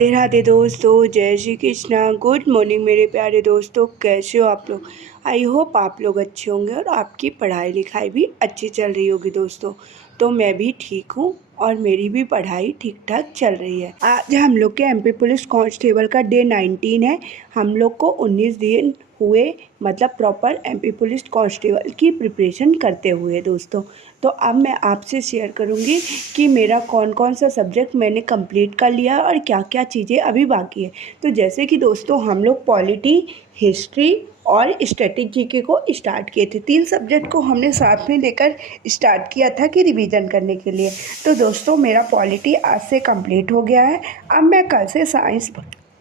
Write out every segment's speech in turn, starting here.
राधे राधे दोस्तों, जय Shri Krishna. Good morning मेरे प्यारे दोस्तों, कैसे हो आप लोग। आई होप आप लोग अच्छे होंगे और आपकी पढ़ाई लिखाई भी अच्छी चल रही होगी दोस्तों। तो मैं भी ठीक हूँ और मेरी भी पढ़ाई ठीक ठाक चल रही है। आज हम लोग के एमपी पुलिस कांस्टेबल का डे 19 है। हम लोग को 19 दिन हुए, मतलब प्रॉपर एमपी पुलिस कांस्टेबल की प्रिपरेशन करते हुए दोस्तों। तो अब मैं आपसे शेयर करूंगी कि मेरा कौन कौन सा सब्जेक्ट मैंने कंप्लीट कर लिया और क्या क्या चीज़ें अभी बाकी है। तो जैसे कि दोस्तों हम लोग पॉलिटी, हिस्ट्री और स्टैटिक जीके को स्टार्ट किए थे। 3 सब्जेक्ट को हमने साथ में लेकर स्टार्ट किया था कि रिवीजन करने के लिए। तो दोस्तों मेरा पॉलिटी आज से कंप्लीट हो गया है। अब मैं कल से साइंस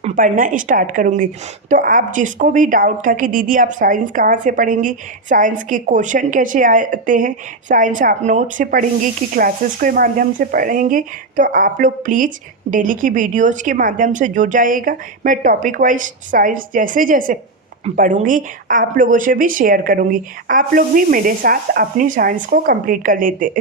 पढ़ना स्टार्ट करूँगी। तो आप जिसको भी डाउट था कि दीदी आप साइंस कहाँ से पढ़ेंगी, साइंस के क्वेश्चन कैसे आते हैं, साइंस आप नोट से पढ़ेंगी कि क्लासेस के माध्यम से पढ़ेंगे, तो आप लोग प्लीज़ डेली की वीडियोज़ के माध्यम से जुड़ जाइएगा। मैं टॉपिक वाइज साइंस जैसे जैसे पढ़ूंगी आप लोगों से भी शेयर करूंगी। आप लोग भी मेरे साथ अपनी साइंस को कंप्लीट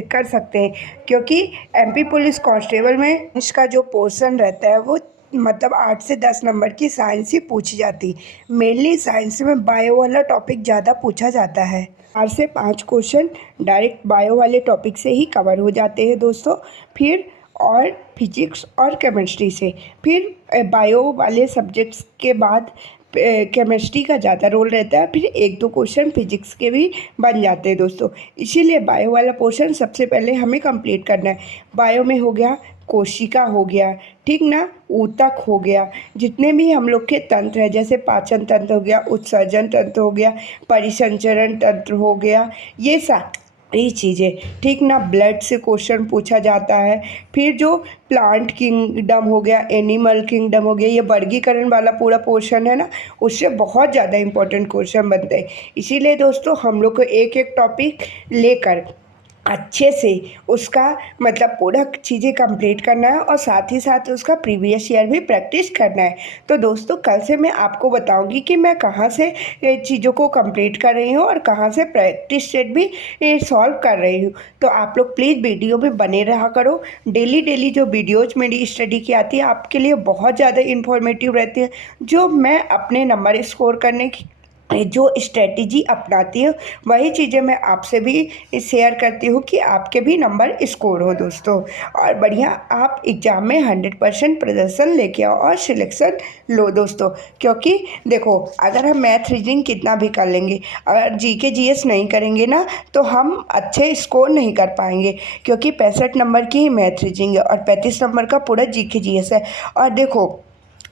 कर सकते हैं, क्योंकि एमपी पुलिस कांस्टेबल में इसका जो पोर्शन रहता है वो मतलब 8 से 10 नंबर की साइंस ही पूछी जाती। मेनली साइंस में बायो वाला टॉपिक ज़्यादा पूछा जाता है। 4 से 5 क्वेश्चन डायरेक्ट बायो वाले टॉपिक से ही कवर हो जाते हैं दोस्तों। फिर और फिजिक्स और केमिस्ट्री से, फिर बायो वाले सब्जेक्ट्स के बाद केमिस्ट्री का ज़्यादा रोल रहता है। फिर 1-2 क्वेश्चन फिजिक्स के भी बन जाते हैं दोस्तों। इसीलिए बायो वाला पोर्शन सबसे पहले हमें कंप्लीट करना है। बायो में हो गया कोशिका, हो गया ठीक ना, ऊतक हो गया, जितने भी हम लोग के तंत्र हैं जैसे पाचन तंत्र हो गया, उत्सर्जन तंत्र हो गया, परिसंचरण तंत्र हो गया, ये सारी चीज़ें ठीक ना। ब्लड से क्वेश्चन पूछा जाता है। फिर जो प्लांट किंगडम हो गया, एनिमल किंगडम हो गया, ये वर्गीकरण वाला पूरा पोर्शन है ना, उससे बहुत ज़्यादा इंपॉर्टेंट क्वेश्चन बनते हैं। इसीलिए दोस्तों हम लोग को एक एक टॉपिक लेकर अच्छे से उसका मतलब पूरा चीज़ें कंप्लीट करना है और साथ ही साथ उसका प्रीवियस ईयर भी प्रैक्टिस करना है। तो दोस्तों कल से मैं आपको बताऊंगी कि मैं कहाँ से चीज़ों को कंप्लीट कर रही हूँ और कहाँ से प्रैक्टिस सेट भी सॉल्व कर रही हूँ। तो आप लोग प्लीज़ वीडियो में बने रहा करो। डेली डेली जो वीडियोज मेरी स्टडी की आती है आपके लिए बहुत ज़्यादा इन्फॉर्मेटिव रहती है, जो मैं अपने नंबर स्कोर करने की जो स्ट्रेटजी अपनाती हूँ वही चीज़ें मैं आपसे भी शेयर करती हूँ कि आपके भी नंबर स्कोर हो दोस्तों, और बढ़िया आप एग्ज़ाम में 100% प्रदर्शन लेके आओ और सिलेक्शन लो दोस्तों। क्योंकि देखो अगर हम मैथ रीजनिंग कितना भी कर लेंगे, अगर जीके जीएस नहीं करेंगे ना तो हम अच्छे स्कोर नहीं कर पाएंगे, क्योंकि 65 नंबर की ही मैथ रीजनिंग है और 35 नंबर का पूरा जीके जीएस है। और देखो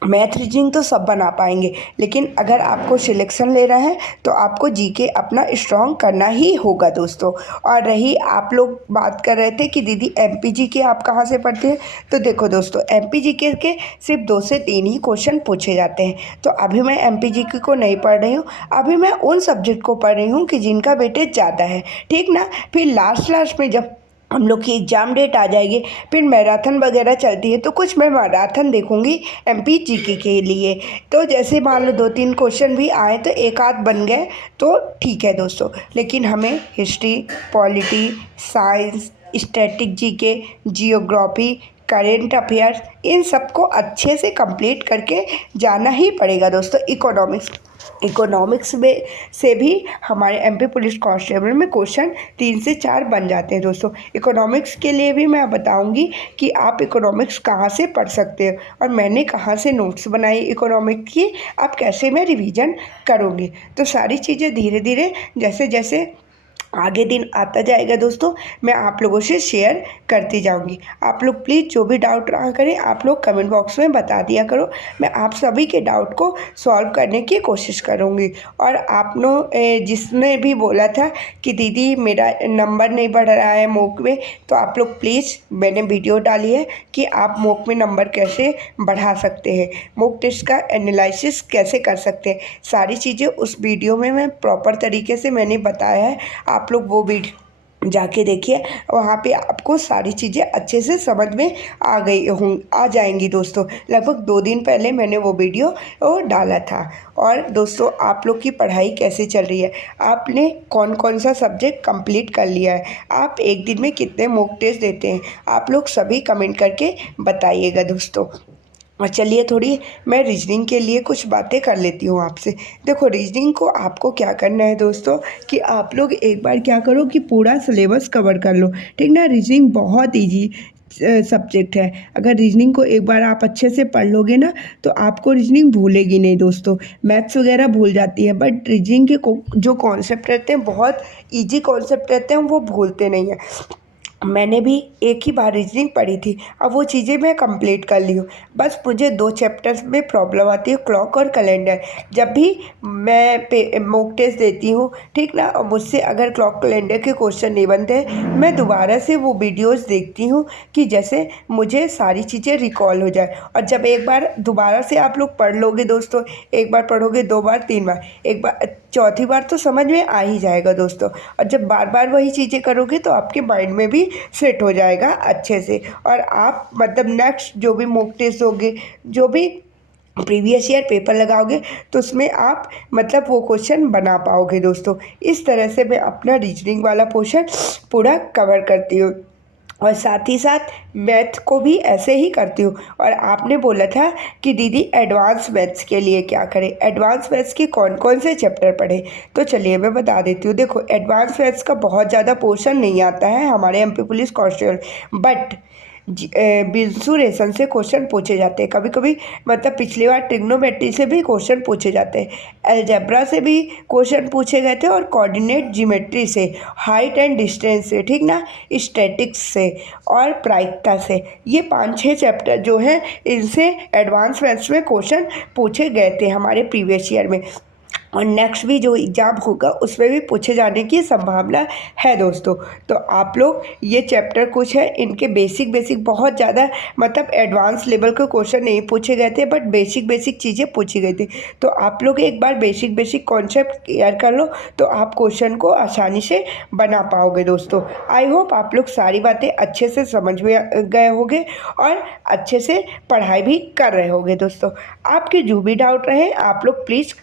मैथ रीजनिंग तो सब बना पाएंगे, लेकिन अगर आपको सिलेक्शन ले रहा है तो आपको जीके अपना स्ट्रॉन्ग करना ही होगा दोस्तों। और रही आप लोग बात कर रहे थे कि दीदी एमपी जीके आप कहाँ से पढ़ते हैं, तो देखो दोस्तों एमपी जीके के सिर्फ 2 से 3 ही क्वेश्चन पूछे जाते हैं। तो अभी मैं एमपी जीके को नहीं पढ़ रही हूँ, अभी मैं उन सब्जेक्ट को पढ़ रही हूँ कि जिनका वेटेज ज़्यादा है ठीक ना। फिर लास्ट में जब हम लोग की एग्ज़ाम डेट आ जाएगी, फिर मैराथन वगैरह चलती है, तो कुछ मैं मैराथन देखूंगी एमपी जीके के लिए। तो जैसे मान लो 2-3 क्वेश्चन भी आए तो एक आध बन गए तो ठीक है दोस्तों, लेकिन हमें history, polity, science, static GK, geography, current affairs, इन सबको अच्छे से कंप्लीट करके जाना ही पड़ेगा दोस्तों। इकोनॉमिक्स में से भी हमारे एमपी पुलिस कांस्टेबल में क्वेश्चन 3 से 4 बन जाते हैं दोस्तों। इकोनॉमिक्स के लिए भी मैं बताऊंगी कि आप इकोनॉमिक्स कहाँ से पढ़ सकते हो और मैंने कहाँ से नोट्स बनाई इकोनॉमिक्स की, आप कैसे मैं रिवीजन करूँगी। तो सारी चीज़ें धीरे धीरे जैसे जैसे आगे दिन आता जाएगा दोस्तों मैं आप लोगों से शेयर करती जाऊंगी। आप लोग प्लीज़ जो भी डाउट रहा करें आप लोग कमेंट बॉक्स में बता दिया करो, मैं आप सभी के डाउट को सॉल्व करने की कोशिश करूंगी। और आप लोग जिसने भी बोला था कि दीदी मेरा नंबर नहीं बढ़ रहा है मॉक में, तो आप लोग प्लीज़ मैंने वीडियो डाली है कि आप मॉक में नंबर कैसे बढ़ा सकते हैं, मॉक टेस्ट का एनालिसिस कैसे कर सकते हैं, सारी चीज़ें उस वीडियो में मैं प्रॉपर तरीके से मैंने बताया है। आप लोग वो वीडियो जाके देखिए, वहाँ पे आपको सारी चीज़ें अच्छे से समझ में आ जाएंगी दोस्तों। लगभग 2 दिन पहले मैंने वो वीडियो डाला था। और दोस्तों आप लोग की पढ़ाई कैसे चल रही है, आपने कौन कौन सा सब्जेक्ट कंप्लीट कर लिया है, आप एक दिन में कितने मॉक टेस्ट देते हैं, आप लोग सभी कमेंट करके बताइएगा दोस्तों। और चलिए थोड़ी मैं रीजनिंग के लिए कुछ बातें कर लेती हूँ आपसे। देखो रीजनिंग को आपको क्या करना है दोस्तों कि आप लोग एक बार क्या करो कि पूरा सिलेबस कवर कर लो, ठीक ना। रीजनिंग बहुत ईजी सब्जेक्ट है। अगर रीजनिंग को एक बार आप अच्छे से पढ़ लोगे ना तो आपको रीजनिंग भूलेगी नहीं दोस्तों। मैथ्स वगैरह भूल जाती है बट रीजनिंग के जो कॉन्सेप्ट रहते हैं बहुत ईजी कॉन्सेप्ट रहते हैं, वो भूलते नहीं हैं। मैंने भी एक ही बार रीजनिंग पढ़ी थी, अब वो चीज़ें मैं कंप्लीट कर ली हूँ। बस मुझे 2 चैप्टर्स में प्रॉब्लम आती है, क्लॉक और कैलेंडर। जब भी मैं मॉक टेस्ट देती हूँ, ठीक ना, और मुझसे अगर क्लॉक कैलेंडर के क्वेश्चन नहीं बनते, मैं दोबारा से वो वीडियोज़ देखती हूँ कि जैसे मुझे सारी चीज़ें रिकॉल हो जाए। और जब एक बार दोबारा से आप लोग पढ़ लोगे दोस्तों, एक बार पढ़ोगे, 2 बार, 3 बार, एक बार चौथी बार तो समझ में आ ही जाएगा दोस्तों। और जब बार बार वही चीज़ें करोगे तो आपके माइंड में भी सेट हो जाएगा अच्छे से। और आप मतलब नेक्स्ट जो भी मॉक टेस्ट होगे, जो भी प्रीवियस ईयर पेपर लगाओगे, तो उसमें आप मतलब वो क्वेश्चन बना पाओगे दोस्तों। इस तरह से मैं अपना रीजनिंग वाला पोर्शन पूरा कवर करती हूँ। और साथ ही साथ मैथ को भी ऐसे ही करती हूँ। और आपने बोला था कि दीदी एडवांस मैथ्स के लिए क्या करें, एडवांस मैथ्स के कौन कौन से चैप्टर पढ़ें, तो चलिए मैं बता देती हूँ। देखो एडवांस मैथ्स का बहुत ज़्यादा पोर्शन नहीं आता है हमारे एमपी पुलिस कांस्टेबल, बट बिंसुरेशन से क्वेश्चन पूछे जाते हैं कभी कभी। मतलब पिछली बार ट्रिग्नोमेट्री से भी क्वेश्चन पूछे जाते हैं, अलजेब्रा से भी क्वेश्चन पूछे गए थे, और कोऑर्डिनेट ज्योमेट्री से, हाइट एंड डिस्टेंस से, ठीक ना, स्टैटिक्स से और प्रायिकता से। ये 5-6 चैप्टर जो हैं इनसे एडवांस मैथ्स में क्वेश्चन पूछे गए थे हमारे प्रीवियस ईयर में। और नेक्स्ट भी जो एग्ज़ाम होगा उसमें भी पूछे जाने की संभावना है दोस्तों। तो आप लोग ये चैप्टर कुछ है, इनके बेसिक बेसिक बहुत ज़्यादा मतलब एडवांस लेवल के क्वेश्चन नहीं पूछे गए थे, बट बेसिक बेसिक चीज़ें पूछी गई थी। तो आप लोग एक बार बेसिक बेसिक कॉन्सेप्ट क्लियर कर लो तो आप क्वेश्चन को आसानी से बना पाओगे दोस्तों। आई होप आप लोग सारी बातें अच्छे से समझ में गए होंगे और अच्छे से पढ़ाई भी कर रहे होंगे दोस्तों। आपके जो भी डाउट रहे आप लोग प्लीज़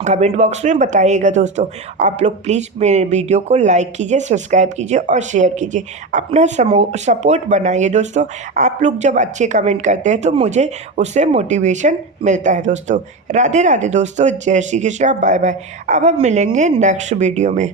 कमेंट बॉक्स में बताइएगा दोस्तों। आप लोग प्लीज़ मेरे वीडियो को लाइक कीजिए, सब्सक्राइब कीजिए और शेयर कीजिए, अपना सपोर्ट बनाइए दोस्तों। आप लोग जब अच्छे कमेंट करते हैं तो मुझे उससे मोटिवेशन मिलता है दोस्तों। राधे राधे दोस्तों, जय श्री कृष्णा, बाय बाय। अब हम मिलेंगे नेक्स्ट वीडियो में।